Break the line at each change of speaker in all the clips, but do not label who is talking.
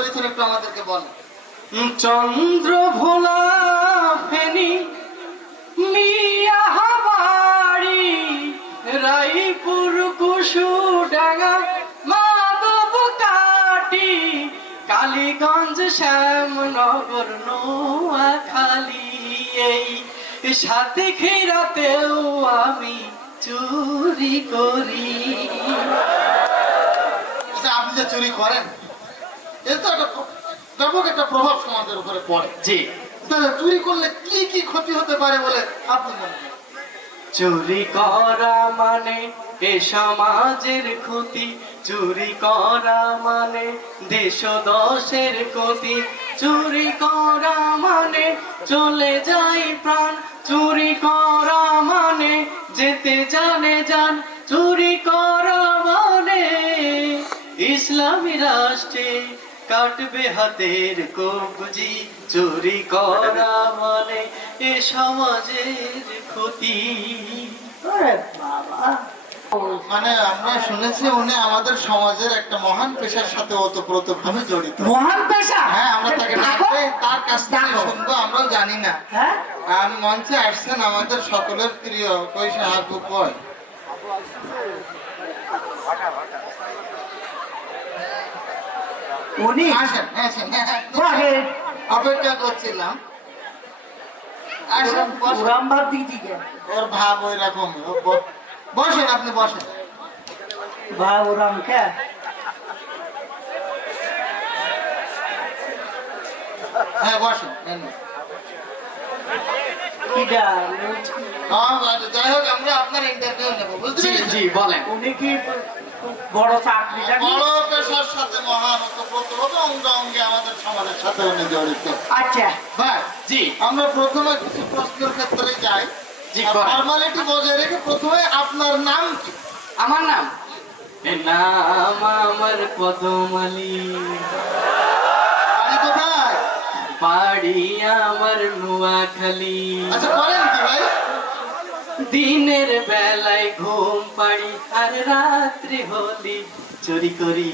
করেছেন একটু আমাদেরকে বলেন
চন্দ্র ভোলা ফেনি মিয়া বাড়ি রাইপুর কুসু ডাঙ্গা মাধব কাটি কালীগঞ্জ শ্যামনগর নোয়াখালী। এই সাথে খেরাতেও আমি চুরি করি।
আচ্ছা, আপনি যে চুরি করেন এর তো একটা প্র- ব্যাপক একটা প্রভাব সমাজের উপরে পড়ে।
জি।
তাহলে চুরি করলে কি কি ক্ষতি হতে পারে বলে আপনি মনে করেন?
চুরি করা মানে এ সমাজের ক্ষতি চুরি করা মানে দেশ দশের ক্ষতি চুরি করা মানে চলে যায় প্রাণ চুরি করা মানে যেতে জানে যান চুরি করা মানে ইসলামী রাষ্ট্রে কাটবে হাতের কবজি চুরি করা মানে এ সমাজের ক্ষতি।
মানে আমরা শুনেছি উনি আমাদের সমাজের একটা মহান পেশার সাথে ওতপ্রোত ভাবে জড়িত।
মহান পেশা?
হ্যাঁ আমরা তাকে। তার কাছ থেকে। শুনব আমরাও জানি না।
হ্যাঁ?
আর মঞ্চে আসছেন আমাদের সকলের প্রিয় কৈশা হাকু কয়
উনি?
আসেন অপেক্ষা করছিলাম। আসেন বসেন।
ভাব দিকে
ওর ভাব ওই রকম বসেন আপনি বসেন।
ভা উড়াম কে?
হ্যাঁ বসেন হ্যাঁ, যাই হোক আমরা আপনার ইন্টারভিউ নেব বুঝতে
বলেন।
উনি কি বড় চাকরি
বড় পেশার সাথে মহান ওতপ্রোত অঙ্গ অঙ্গে আমাদের সমাজের সাথে উনি জড়িত।
আচ্ছা।
ভাই
জি।
আমরা প্রথমে কিছু প্রশ্নের ক্ষেত্রে যাই।
জি,
ফর্মালিটি বজায় রেখে প্রথমে আপনার নাম কি?
আমার নাম? নাম আমার পদমালি।
বাড়ি কোথায়?
বাড়ি আমার নোয়াখালী।
আচ্ছা করেন কি ভাই?
দিনের বেলায় ঘুম পাড়ি আর রাত্রি হলি চুরি করি।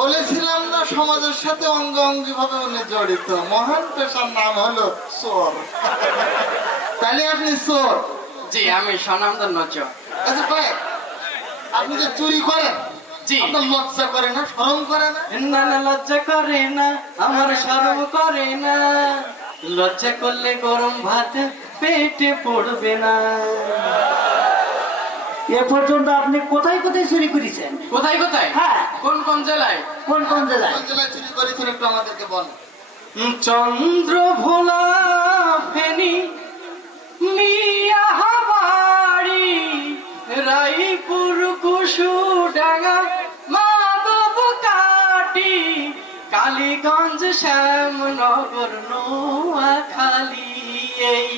বলেছিলাম না সমাজের সাথে অঙ্গ অঙ্গি ভাবে উনি জড়িত। মহান পেশার নাম হলো চোর। তাহলে আপনি চোর?
জি আমি স্বনামধন্য চোর।
আচ্ছা ভাই আপনি যে চুরি করেন লজ্জা করে না শরম করে না?
না না লজ্জা করে না আমার শরম করে না। লজ্জা করলে গরম ভাত পেটে পড়বে না।
এ পর্যন্ত আপনি কোথায় কোথায় চুরি করেছেন?
কোথায় কোথায়?
হ্যাঁ।
কোন কোন জেলায়?
কোন কোন জেলায়?
কোন জেলায় চুরি করেছেন একটু আমাদেরকে বল।
চন্দ্র ভোলা ফেনি মিয়া বাড়ি রাইপুর কুসু ডাঙ্গা কালীগঞ্জ শ্যামনগর নোয়াখালী এই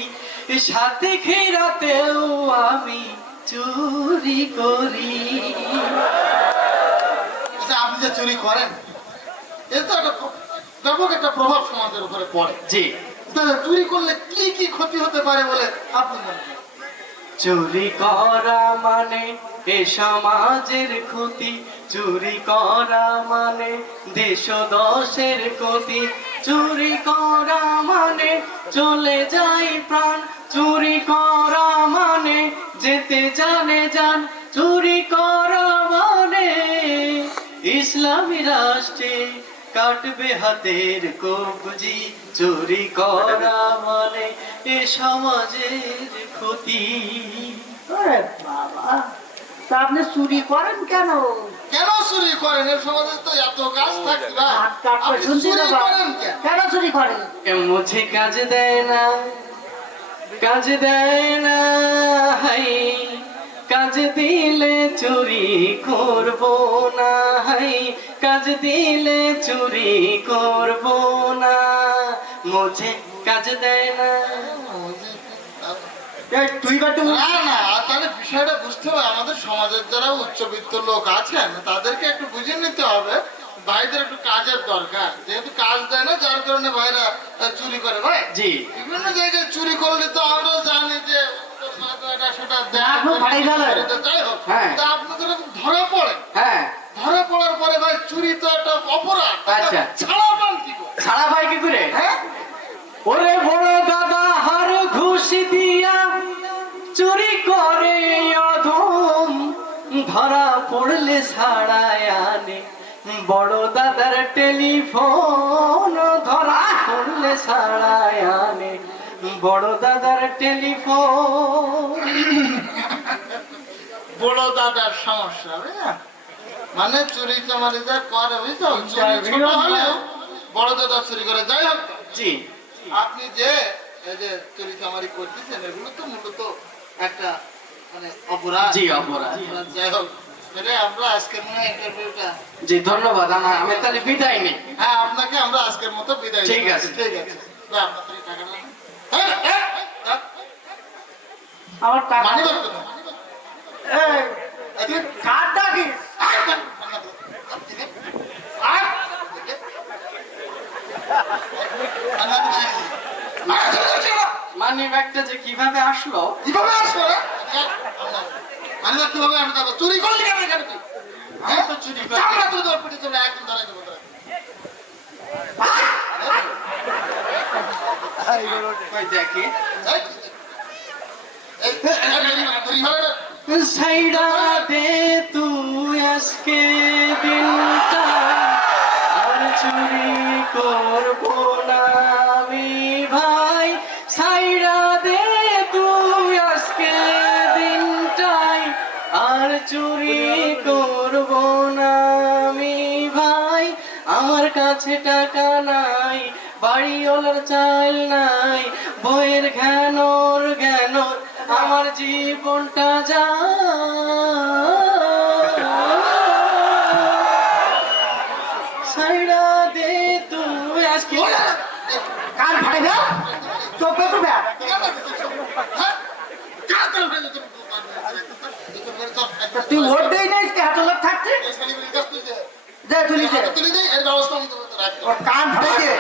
সাথে খেরাতেও আমি চুরি করি।
আচ্ছা আপনি যে চুরি করেন এর তো একটা ব্যাপক একটা প্রভাব সমাজের উপরে পড়ে।
জি।
চুরি করলে কি কি ক্ষতি হতে পারে বলে আপনি মনে করেন?
চুরি করা মানে এ সমাজের ক্ষতি। চুরি করা মানে দেশ দশের ক্ষতি। চুরি করা মানে চলে যায় প্রাণ। চুরি করা মানে যেতে জানে যান চুরি করা মানে ইসলামী রাষ্ট্রে কাটবে হাতের কবজি। চুরি করা মানে এ সমাজের ক্ষতি
বাবা তা আপনি চুরি করেন কেন?
কেন চুরি করেন? এর সমাজে তো এত কাজ থাকে না। আপনি চুরি করেন কেন?
চুরি করেন?
মুঝে কাজ দেয় না কাজ দেয় না হাই। কাজ দিলে চুরি করব না হাই। কাজ দিলে চুরি করব না মুঝে কাজ দেয় না।
তুই বা তুই
না না তাহলে বিষয়টা বুঝতে হবে আমাদের সমাজের যারা উচ্চবিত্ত লোক আছেন তাদেরকে একটু বুঝে নিতে হবে ভাইদের একটু কাজের দরকার। যেহেতু কাজ দেয় না যার কারণে ভাইরা চুরি করে ভাই?
জি।
বিভিন্ন জায়গায় চুরি করলে তো আমরা জানি যে
হ্যাঁ।
তা ধরা পড়ে।
হ্যাঁ।
ধরা পড়ার পরে ভাই চুরি
আচ্ছা।
ছাড়া পান কি করে?
ছাড়া পাই কি করে?
হ্যাঁ?
ওরে বড় পড়লে ছাড়ায় আনে। বড় দাদার টেলিফোন ধরা পড়লে ছাড়ায় আনে। বড় দাদার টেলিফোন।
বড় দাদার সমস্যা বুঝলেন মানে চুরি চামারি যা করে বুঝছ? চুরি ছোট হলেও বড় দাদা চুরি করে। যাই হোক
জি।
আপনি যে এই যে চুরি চামারি করতেছেন এগুলো তো মূলত একটা মানে অপরাধ।
জি, অপরাধ।
যাই হোক মনে
জি ধন্যবাদ আমি তাহলে বিদায় নেই
হ্যাঁ আপনাকে আমরা আজকের মতো বিদায়
ঠিক আছে।
ঠিক। হ্যাঁ, হ্যাঁ, হ্যাঁ।
আমার টাকা
মানি।
মানি ব্যাগটা যে কীভাবে আসলো
কীভাবে আসবে রে? কীভাবে আনতে হবে? চুরি করলি কেন এখানে তুই? হ্যাঁ?
তো চুরি
চামড়া পিঠে চলে একদম দেবো তোরা।
দেখি। সাইডা দে তুই আজকে দিনটা আর চুরি করব চুরি করব না আমি, ভাই। আমার কাছে টাকা নাই, বাড়িওয়ালার চাল নাই, বইয়ের ঘ্যানোর জ্ঞানোর আমার জীবনটা যা। দে আজকে।
চোখ পেটু তুই ভোট দেই নাই এত লোক থাকছে দে। তুলি দে। ওর কান ফাড়ে দে